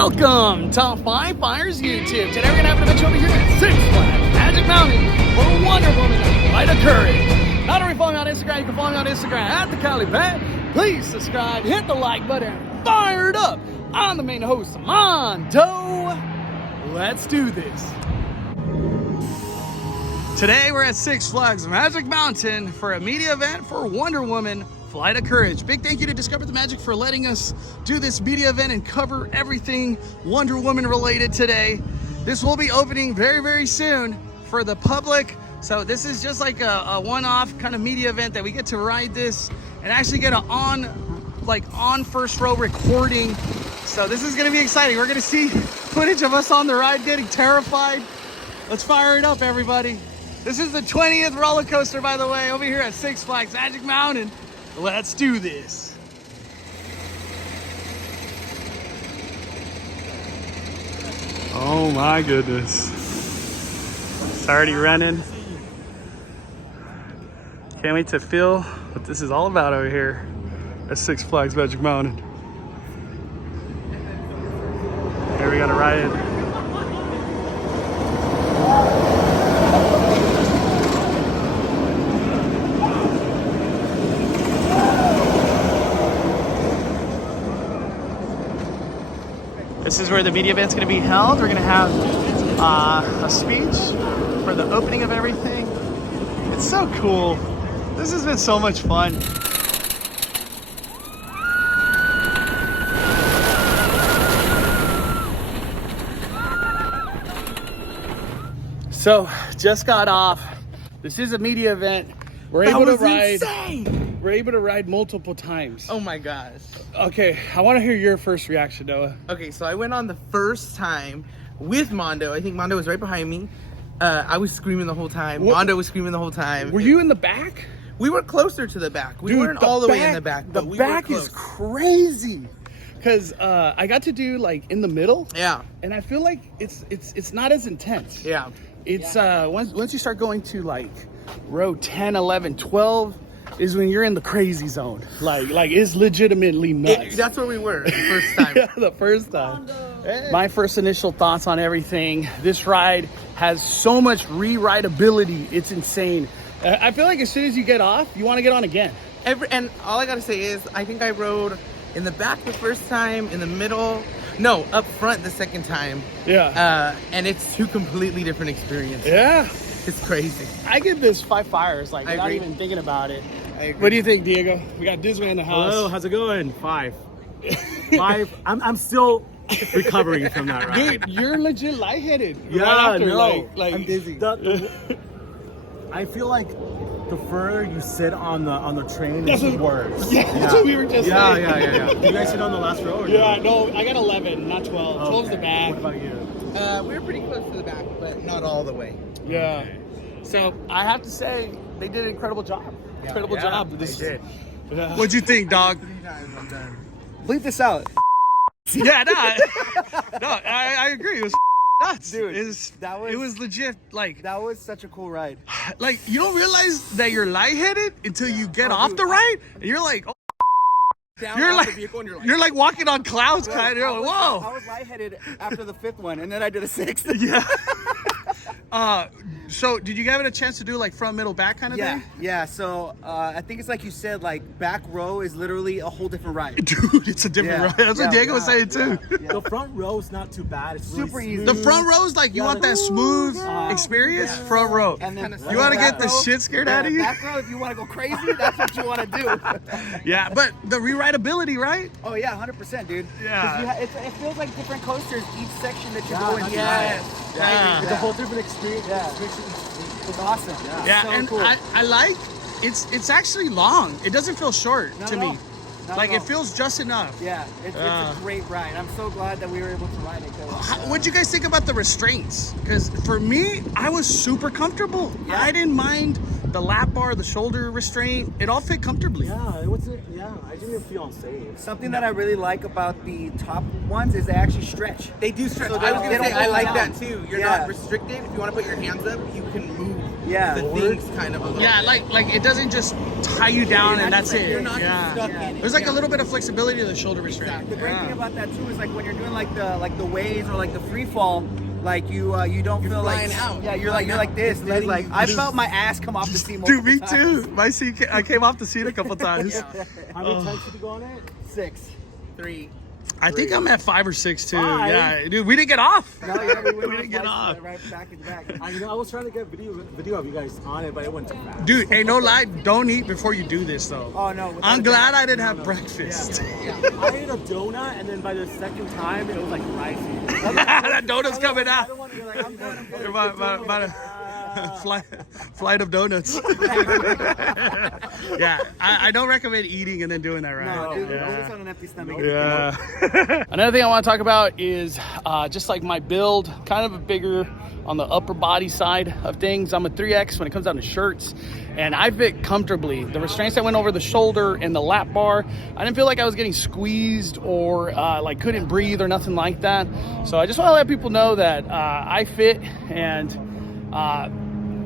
Welcome to Five Fires YouTube. Today we're gonna have an adventure over here at Six Flags Magic Mountain for Wonder Woman Flight of Courage. Not only follow me on Instagram, you can follow me on Instagram at the Cali Pat. Please subscribe, hit the like button, fire it up. I'm the main host, Mondo. Let's do this. Today we're at Six Flags Magic Mountain for a media event for Wonder Woman Flight of Courage. Big thank you to Discover the Magic for letting us do this media event and cover everything Wonder Woman related today. This will be opening very, very soon for the public. So this is just like a one-off kind of media event that we get to ride this and actually get an on first row recording. So this is gonna be exciting. We're gonna see footage of us on the ride getting terrified. Let's fire it up, everybody. This is the 20th roller coaster, by the way, over here at Six Flags Magic Mountain. Let's do this. Oh my goodness. It's already running. Can't wait to feel what this is all about over here at Six Flags Magic Mountain. Here we got a ride. This is where the media event's going to be held. We're going to have a speech for the opening of everything. It's so cool. This has been so much fun. So, just got off. This is a media event. We're able to ride. Insane. We're able to ride multiple times. Oh my gosh. Okay, I want to hear your first reaction, Noah. Okay, so I went on the first time with Mondo. I think Mondo was right behind me. I was screaming the whole time. Mondo was screaming the whole time. Were you in the back? We were closer to the back. We weren't all the way in the back, but we were close. The back is crazy. Because I got to do like in the middle. Yeah. And I feel like it's not as intense. Yeah. It's once you start going to like row 10, 11, 12 is when you're in the crazy zone. Like it's legitimately nuts. That's where we were the first time. Yeah, the first time. Hey. My first initial thoughts on everything. This ride has so much re-rideability. It's insane. I feel like as soon as you get off, you want to get on again. And all I gotta say is, I think I rode in the back the first time, in the middle. No, up front the second time. Yeah. And it's two completely different experiences. Yeah. It's crazy. I give this 5 fires, like without even thinking about it. What do you think, Diego? We got Disney in the house. Hello, how's it going? 5. 5. I'm still recovering from that ride. Dude, you're legit lightheaded. Yeah, right after, no. like I'm dizzy. I feel like the further you sit on the train, That's it's worse. Yeah, that's what we were just saying. Yeah. Did you guys sit on the last row? Or Yeah, no, I got 11, not 12. 12's the back. What about you? We were pretty close to the back, but not all the way. Yeah. So I have to say, they did an incredible job. Incredible job. They did. Yeah. What'd you think, dog? 3 times I'm done. Bleep this out. Yeah, I agree. It was nuts, Dude, it that was legit. Like That was such a cool ride. like you don't realize that you're lightheaded until you get off the ride, and you're like, oh, you're like, you're like walking on clouds, kind of. You're like, whoa. I was lightheaded after the 5th one, and then I did a 6th. Yeah. So did you give it a chance to do like front, middle, back kind of thing? Yeah. So I think it's like you said, like back row is literally a whole different ride. Dude, it's a different ride. That's what Diego was saying too. The front row's not too bad. It's really Super easy. The front row is like you want that smooth experience. Front row. And then You want to get the row, shit scared out of you? Back row, if you want to go crazy, that's what you want to do. Yeah, but the rewritability, right? Oh yeah, 100%, dude. 'Cause Yeah. it feels like different coasters each section that you Yeah, go in. that's Yeah. It's a whole different experience. Yeah. It's awesome. Yeah, So and cool. I like it's actually long. It doesn't feel short Not to at me. all. Not Like at it all. feels just enough. Yeah, it's a great ride. I'm so glad that we were able to ride it. What'd you guys think about the restraints? Because for me, I was super comfortable. Yeah. I didn't mind the lap bar, the shoulder restraint. It all fit comfortably. Yeah, it was. I didn't even feel unsafe. Something that I really like about the top ones is they actually stretch. They do stretch. So I was they gonna don't say I hold like down. that too. You're Yeah. not restricted. If you want to put your hands up, you can move. Yeah. the things kind of a little Yeah, bit. like it doesn't just tie you down and that's it. You're not Yeah. stuck in it. There's like Yeah. a little bit of flexibility to the shoulder restraint. The great thing about that too is like when you're doing like the waves or like the free fall, like you don't feel flying like out. Yeah, you're like this, dude. Like I felt my ass come off the seat. Dude, me multiple times. too. My seat, I came off the seat a couple times. How many times did you go on it? 6, 3. I think I'm at 5 or 6 too. 5? Yeah, dude, we didn't get off. No, yeah, we didn't get off. right back to back. I was trying to get video of you guys on it, but it went too fast. Dude, ain't no lie. Don't eat before you do this though. Oh no! without I'm a glad doubt. I didn't have breakfast. I ate a donut, and then by the second time, it was like ricey. That donut's coming I out. don't want to be like, I'm good. About a flight of donuts. Yeah, I don't recommend eating and then doing that, right? No, dude, Yeah. always on an empty stomach. Yeah. Another thing I want to talk about is just like my build, kind of a bigger on the upper body side of things. I'm a 3X when it comes down to shirts, and I fit comfortably. The restraints that went over the shoulder and the lap bar, I didn't feel like I was getting squeezed or like couldn't breathe or nothing like that. So I just want to let people know that I fit, and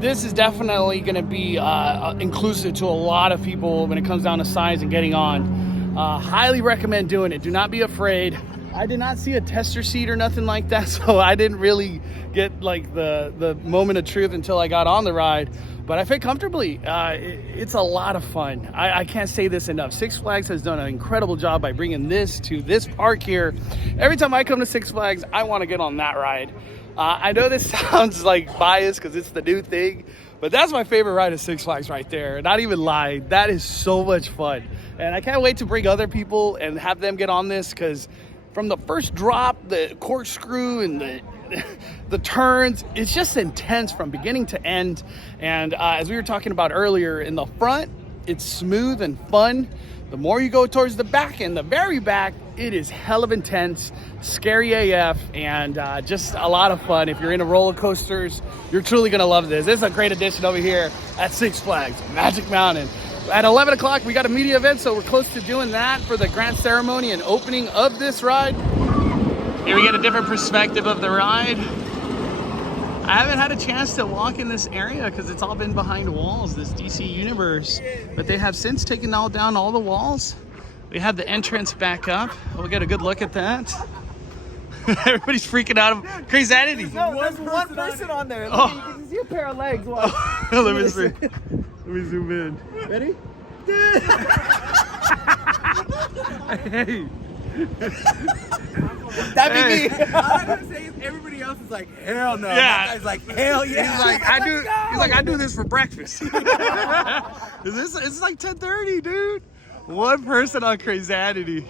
this is definitely going to be inclusive to a lot of people when it comes down to size and getting on. Highly recommend doing it. Do not be afraid. I did not see a tester seat or nothing like that, so I didn't really get like the moment of truth until I got on the ride. But I fit comfortably. It's a lot of fun. I can't say this enough. Six Flags has done an incredible job by bringing this to this park here. Every time I come to Six Flags, I want to get on that ride. I know this sounds like biased because it's the new thing, but that's my favorite ride at Six Flags right there. Not even lying. That is so much fun. And I can't wait to bring other people and have them get on this, because from the first drop, the corkscrew and the turns, it's just intense from beginning to end. And as we were talking about earlier, in the front, it's smooth and fun. The more you go towards the back and the very back, it is hell of intense, scary AF, and just a lot of fun. If you're into roller coasters, you're truly gonna love this. This is a great addition over here at Six Flags Magic Mountain. At 11 o'clock, we got a media event, so we're close to doing that for the grand ceremony and opening of this ride. Here we get a different perspective of the ride. I haven't had a chance to walk in this area because it's all been behind walls, this DC Universe. But they have since taken down all the walls. We have the entrance back up. We'll get a good look at that. Everybody's freaking out of crazyity. No, there's one person on there. Oh. You can see a pair of legs. Watch. Let me see. Let me zoom in. Ready? Hey. That'd be me. All I'm gonna say is everybody else is like, hell no. Yeah. That guy's like, hell yeah. He's like, Let's go. I do this for breakfast. It's like 10:30, dude. One person on Crazyadity.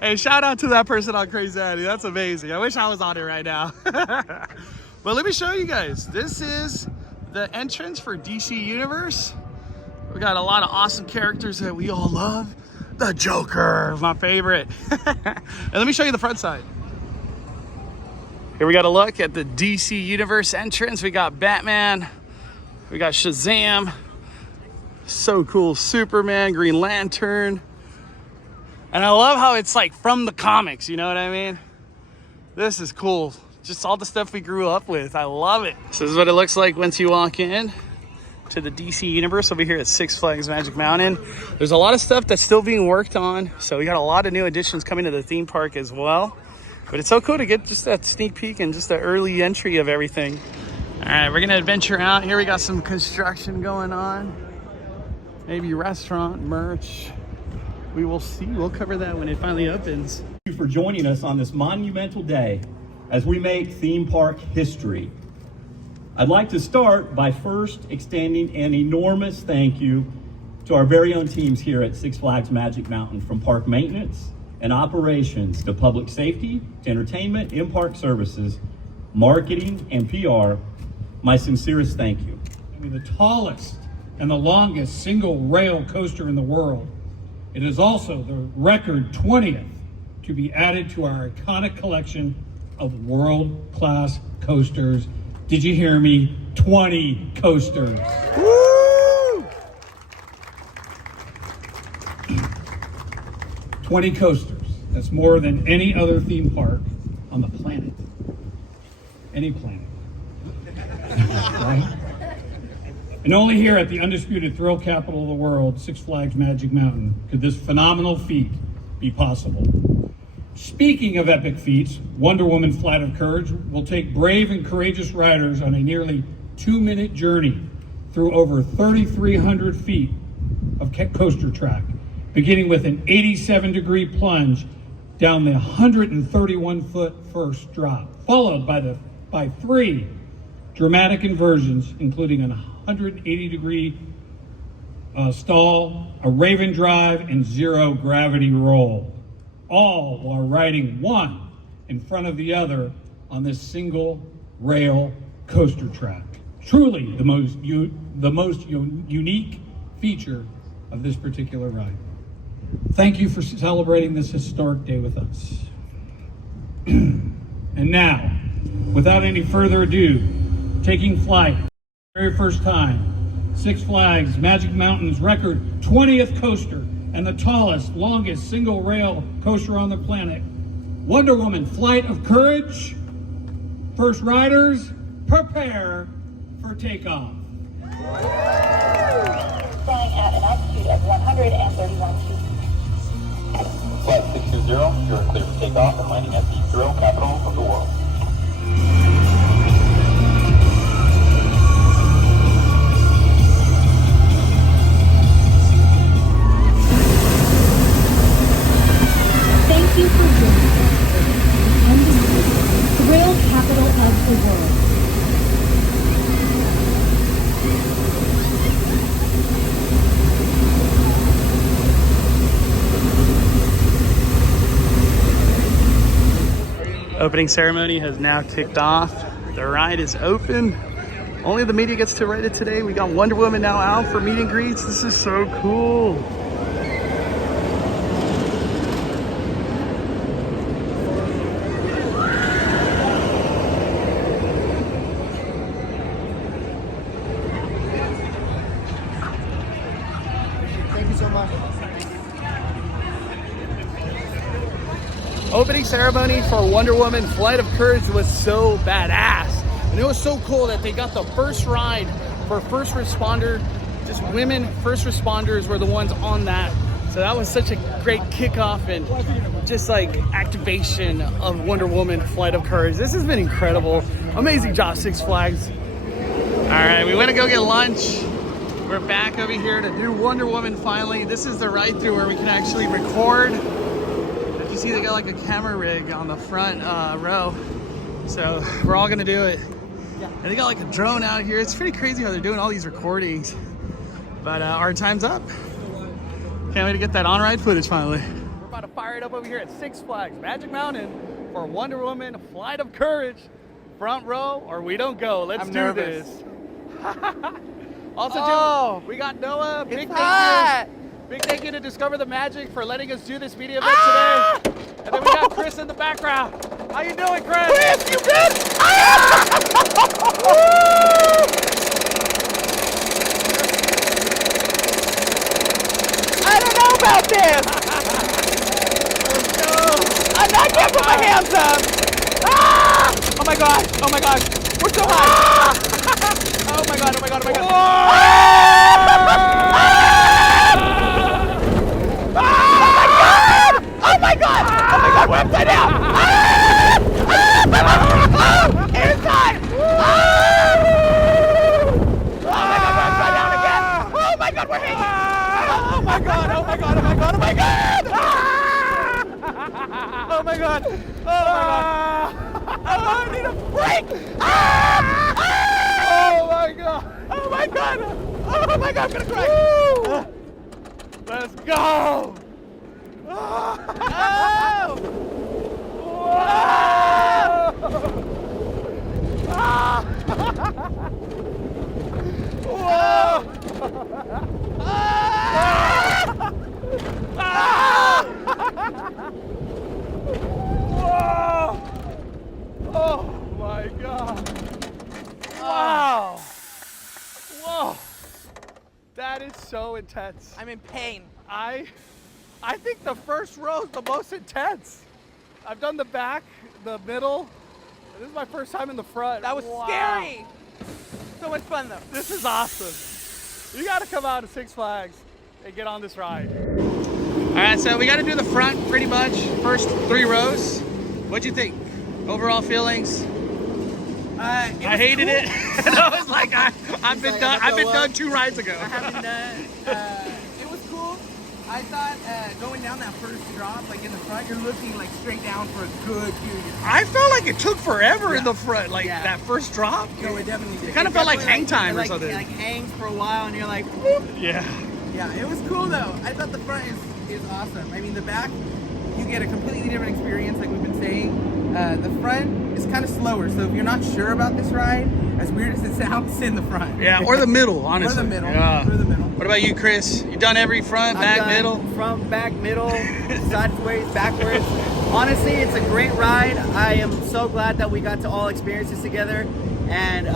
Hey, shout out to that person on Crazyadity. That's amazing. I wish I was on it right now. But let me show you guys. This is the entrance for DC Universe. We got a lot of awesome characters that we all love. The Joker, my favorite. And let me show you the front side. Here we got a look at the DC Universe entrance. We got Batman, we got Shazam, so cool, Superman, Green Lantern. And I love how it's like from the comics, you know what I mean? This is cool. Just all the stuff we grew up with. I love it. So this is what it looks like once you walk in to the DC Universe over here at Six Flags Magic Mountain. There's a lot of stuff that's still being worked on. So we got a lot of new additions coming to the theme park as well. But it's so cool to get just that sneak peek and just the early entry of everything. All right, we're gonna adventure out. Here we got some construction going on. Maybe restaurant, merch. We will see. We'll cover that when it finally opens. Thank you for joining us on this monumental day as we make theme park history. I'd like to start by first extending an enormous thank you to our very own teams here at Six Flags Magic Mountain, from park maintenance and operations to public safety to entertainment, in-park services, marketing, and PR. My sincerest thank you. The tallest and the longest single rail coaster in the world. It is also the record 20th to be added to our iconic collection of world-class coasters. Did you hear me? 20 coasters. Woo! 20 coasters. That's more than any other theme park on the planet. Any planet. Right? And only here at the undisputed thrill capital of the world, Six Flags Magic Mountain, could this phenomenal feat be possible. Speaking of epic feats, Wonder Woman Flight of Courage will take brave and courageous riders on a nearly 2-minute journey through over 3,300 feet of coaster track, beginning with an 87-degree plunge down the 131-foot first drop, followed by 3 dramatic inversions, including a 180-degree stall, a Raven drive, and 0 gravity roll, all while riding one in front of the other on this single rail coaster track. Truly the most unique feature of this particular ride. Thank you for celebrating this historic day with us. And now, without any further ado, taking flight, very first time, Six Flags Magic Mountain's record 20th coaster and the tallest, longest single rail coaster on the planet, Wonder Woman Flight of Courage. First riders, prepare for takeoff. Flying at an altitude of 131 feet. Flight 620, you're clear for takeoff and landing at the thrill capital of the world. Thank you for joining us for the undisputed thrill capital of the world. Opening ceremony has now kicked off. The ride is open. Only the media gets to ride it today. We got Wonder Woman now out for meet and greets. This is so cool. Thank you so much. Opening ceremony for Wonder Woman Flight of Courage was so badass. And it was so cool that they got the first ride for first responder. Just women first responders were the ones on that. So that was such a great kickoff and just like activation of Wonder Woman Flight of Courage. This has been incredible. Amazing job, Six Flags. All right, we went to go get lunch. We're back over here to do Wonder Woman finally. This is the ride through where we can actually record. If you see, they got like a camera rig on the front row. So we're all gonna do it. And they got like a drone out here. It's pretty crazy how they're doing all these recordings. But our time's up. Can't wait to get that on-ride footage finally. We're about to fire it up over here at Six Flags Magic Mountain for Wonder Woman Flight of Courage. Front row or we don't go. Let's do nervous. this. Also, too, we got Noah. Big thank you to Discover the Magic for letting us do this media event today. And then we got Chris in the background. How you doing, Chris? Chris, you good? I don't know about this. I can't put my hands up. Ah! Oh my god! Oh my god! We're so high! Oh my god! Oh my god! Oh my god! Oh my god! Oh my god! We're upside down! Inside! Oh my god! We're upside down again! Oh my god! We're hanging! Oh my god! Oh my god! Oh my god! Oh my god! Oh my god! Oh my god! I need a break! Oh my god! Oh my god! Oh my god! I'm gonna cry! Let's go! Oh! Whoa! Whoa! Oh my god! Wow! Whoa! That is so intense. I'm in pain. I think the first row is the most intense. I've done the back, the middle. This is my first time in the front. That was Wow. scary. So much fun though. This is awesome. You gotta come out to Six Flags and get on this ride. All right, so we gotta do the front pretty much, first 3 rows. What'd you think? Overall feelings? I hated it. I was like, I've been done 2 rides ago. I haven't done. It was cool. I thought going down that first drop, like in the front, you're looking like straight down for a good few years. I felt like it took forever in the front, like that first drop. No, it definitely did. It kind of felt like hang time or something. It like hangs for a while, and you're like, whoop. Yeah. Yeah, it was cool though. I thought the front is awesome. I mean, the back, you get a completely different experience, like we've been saying. The front is kind of slower, so if you're not sure about this ride, as weird as it sounds, sit in the front. Yeah, or the middle, honestly. Or the middle. Yeah. Or the middle. What about you, Chris? You done every front, back, middle? Front, back, middle, sideways, backwards. Honestly, it's a great ride. I am so glad that we got to all experience this together. And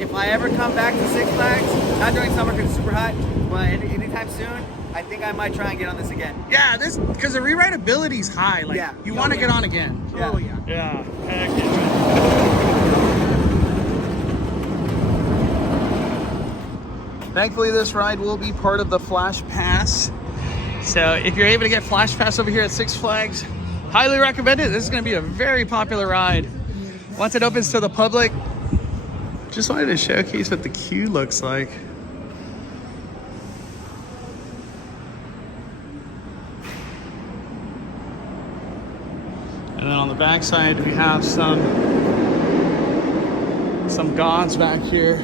if I ever come back to Six Flags, not during summer because it's super hot, but anytime soon, I think I might try and get on this again. Yeah, this because the rewritability is high. Like, you want to get on again. Yeah. Oh yeah. Yeah. Heck yeah. Thankfully, this ride will be part of the Flash Pass. So if you're able to get Flash Pass over here at Six Flags, highly recommend it. This is going to be a very popular ride. Once it opens to the public, just wanted to showcase what the queue looks like. And then on the back side, we have some gods back here.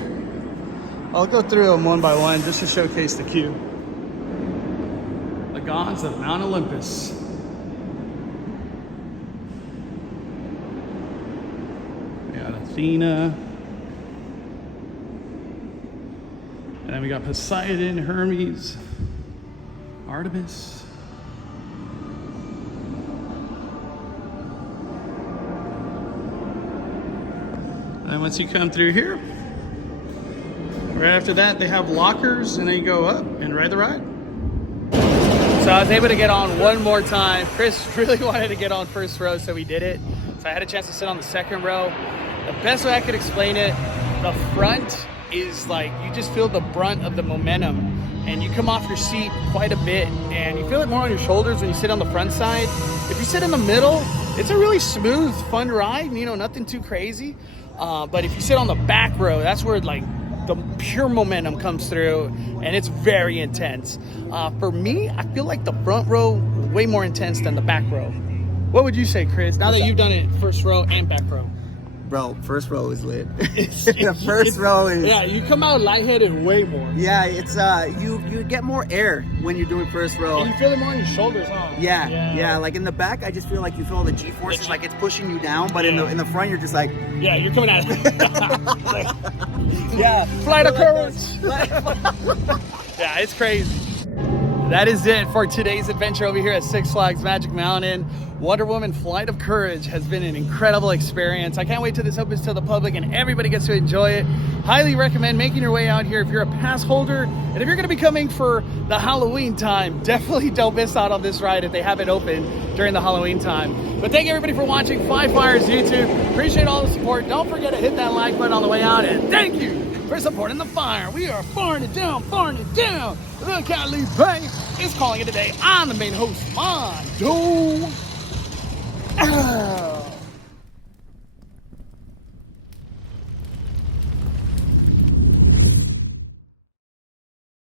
I'll go through them one by one just to showcase the queue. The gods of Mount Olympus. We got Athena. And then we got Poseidon, Hermes, Artemis. And then once you come through here, right after that, they have lockers, and then you go up and ride the ride. So I was able to get on one more time. Chris really wanted to get on first row, so we did it. So I had a chance to sit on the second row. The best way I could explain it, the front is like, you just feel the brunt of the momentum, and you come off your seat quite a bit, and you feel it more on your shoulders when you sit on the front side. If you sit in the middle, it's a really smooth, fun ride, you know, nothing too crazy. But if you sit on the back row, that's where like the pure momentum comes through, and it's very intense. For me, I feel like the front row way more intense than the back row. What would you say, Chris, now that you've done it first row and back row? Bro, first row is lit. The first row is... Yeah, you come out lightheaded way more. Yeah, it's you get more air when you're doing first row. And you feel it more on your shoulders, huh? Yeah. Like in the back, I just feel like you feel the G-forces, like it's pushing you down. But in the front, you're just like... Yeah, you're coming at it. Like, yeah. Flight of courage. Yeah, it's crazy. That is it for today's adventure over here at Six Flags Magic Mountain. Wonder Woman Flight of Courage has been an incredible experience. I can't wait till this opens to the public and everybody gets to enjoy it. Highly recommend making your way out here if you're a pass holder. And if you're gonna be coming for the Halloween time, definitely don't miss out on this ride if they have it open during the Halloween time. But thank you everybody for watching Five Fires YouTube. Appreciate all the support. Don't forget to hit that like button on the way out, and thank you for supporting the fire. We are firing it down, firing it down. The Cali Bay is calling it a day. I'm the main host, Mondo.